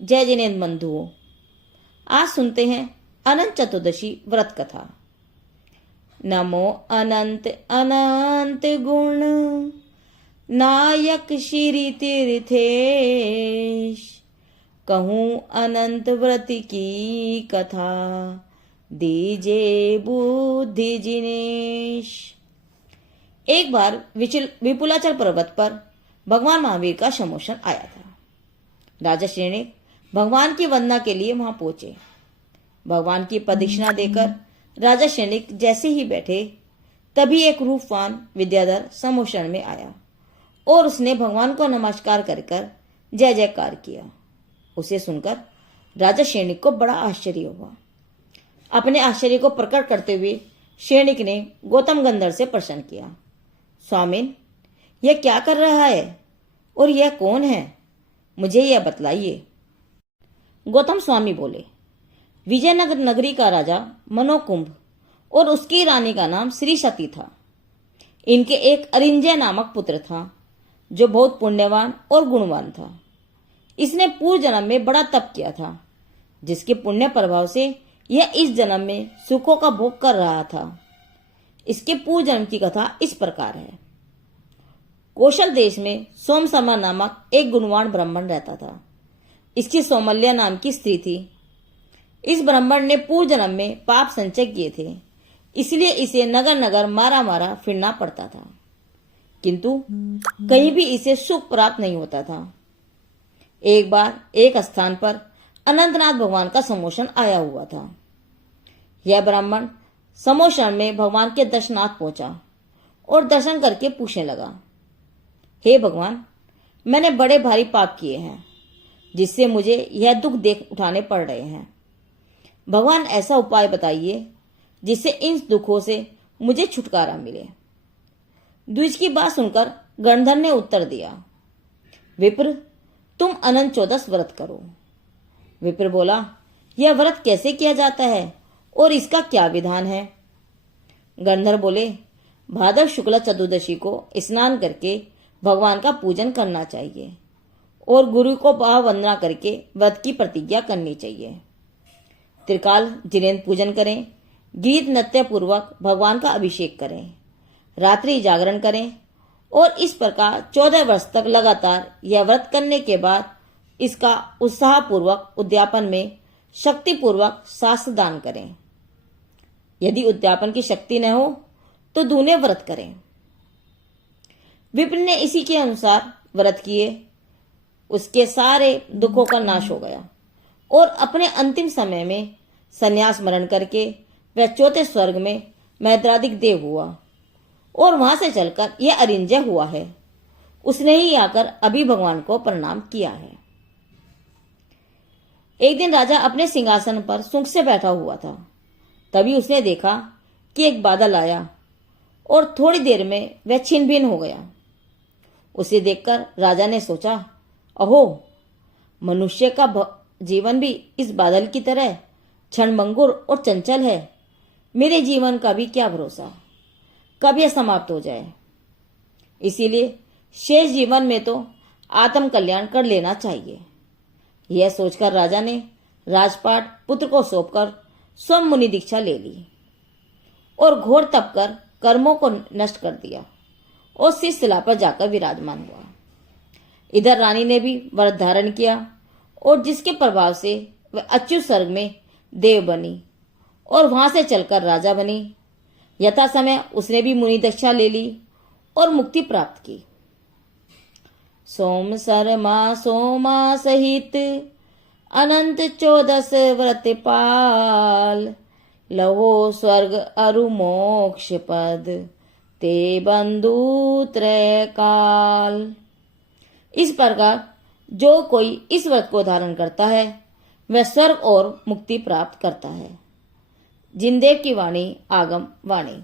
जय जिनेन्द्र बंधुओं, आज सुनते हैं अनंत चतुर्दशी व्रत कथा। नमो अनंत अनंत गुण नायक श्री तीर्थेश, कहूँ अनंत व्रत की कथा, दीजे बुद्धि जिनेश। एक बार विपुलाचल पर्वत पर भगवान महावीर का समोषण आया था। राजा श्रेणिक भगवान की वंदना के लिए वहां पहुंचे। भगवान की प्रदक्षिणा देकर राजा श्रेणिक जैसे ही बैठे, तभी एक रूपवान विद्याधर समोषण में आया और उसने भगवान को नमस्कार कर जय जयकार किया। उसे सुनकर राजा श्रेणिक को बड़ा आश्चर्य हुआ। अपने आश्चर्य को प्रकट करते हुए श्रेणिक ने गौतम गंधर्व से प्रश्न किया, स्वामिन, यह क्या कर रहा है और यह कौन है, मुझे यह बतलाइए। गौतम स्वामी बोले, विजयनगर नगरी का राजा मनोकुंभ और उसकी रानी का नाम श्री सती था। इनके एक अरिंजय नामक पुत्र था जो बहुत पुण्यवान और गुणवान था। इसने पूर्व जन्म में बड़ा तप किया था, जिसके पुण्य प्रभाव से यह इस जन्म में सुखों का भोग कर रहा था। इसके पूर्व जन्म की कथा इस प्रकार है। कौशल देश में सोमसमा नामक एक गुणवान ब्राह्मण रहता था। इसकी सौमल्या नाम की स्त्री थी। इस ब्राह्मण ने पूर्व जन्म में पाप संचय किए थे, इसलिए इसे नगर नगर मारा मारा फिरना पड़ता था, किंतु कहीं भी इसे सुख प्राप्त नहीं होता था। एक बार एक स्थान पर अनंतनाथ भगवान का समोषण आया हुआ था। यह ब्राह्मण समोषण में भगवान के दर्शनार्थ पहुंचा और दर्शन करके पूछने लगा, हे भगवान, मैंने बड़े भारी पाप किए हैं, जिससे मुझे यह दुख देख उठाने पड़ रहे हैं। भगवान ऐसा उपाय बताइए जिससे इन दुखों से मुझे छुटकारा मिले। द्विज की बात सुनकर गंधर्व ने उत्तर दिया, विप्र, तुम अनंत 14 व्रत करो। विप्र बोला, यह व्रत कैसे किया जाता है और इसका क्या विधान है? गंधर्व बोले, भाद्र शुक्ल चतुर्दशी को स्नान करके भगवान का पूजन करना चाहिए और गुरु को भाव वंदना करके व्रत की प्रतिज्ञा करनी चाहिए। त्रिकाल जिनेन्द्र पूजन करें, गीत नृत्य पूर्वक भगवान का अभिषेक करें, रात्रि जागरण करें और इस प्रकार 14 वर्ष तक लगातार यह व्रत करने के बाद इसका उत्साह पूर्वक उद्यापन में शक्ति पूर्वक शास्त्र दान करें। यदि उद्यापन की शक्ति न हो तो दूने व्रत करें। विप्र ने इसी के अनुसार व्रत किए। उसके सारे दुखों का नाश हो गया और अपने अंतिम समय में संन्यास मरण करके वह चौथे स्वर्ग में मैत्रादिक देव हुआ और वहां से चलकर यह अरिंजय हुआ है। उसने ही आकर अभी भगवान को प्रणाम किया है। एक दिन राजा अपने सिंहासन पर सुख से बैठा हुआ था। तभी उसने देखा कि एक बादल आया और थोड़ी देर में वह छिन्न भिन्न हो गया। उसे देखकर राजा ने सोचा, अहो, मनुष्य का जीवन भी इस बादल की तरह क्षणभंगुर और चंचल है। मेरे जीवन का भी क्या भरोसा, कब यह समाप्त हो जाए। इसीलिए शेष जीवन में तो आत्म कल्याण कर लेना चाहिए। यह सोचकर राजा ने राजपाट पुत्र को सौंपकर स्वयं मुनि दीक्षा ले ली और घोर तप कर कर्मों को नष्ट कर दिया और शीश शिला पर जाकर विराजमान हुआ। इधर रानी ने भी व्रत धारण किया और जिसके प्रभाव से वह अच्युत स्वर्ग में देव बनी और वहां से चलकर राजा बनी। यथा समय उसने भी मुनि दीक्षा ले ली और मुक्ति प्राप्त की। सोम शर्मा सोमा सहित अनंत 14 व्रत पाल, लहो स्वर्ग अरु मोक्ष पद, ते बंधु त्रय काल। इस प्रकार जो कोई इस व्रत को धारण करता है वह स्वर्ग और मुक्ति प्राप्त करता है। जिनदेव की वाणी आगम वाणी।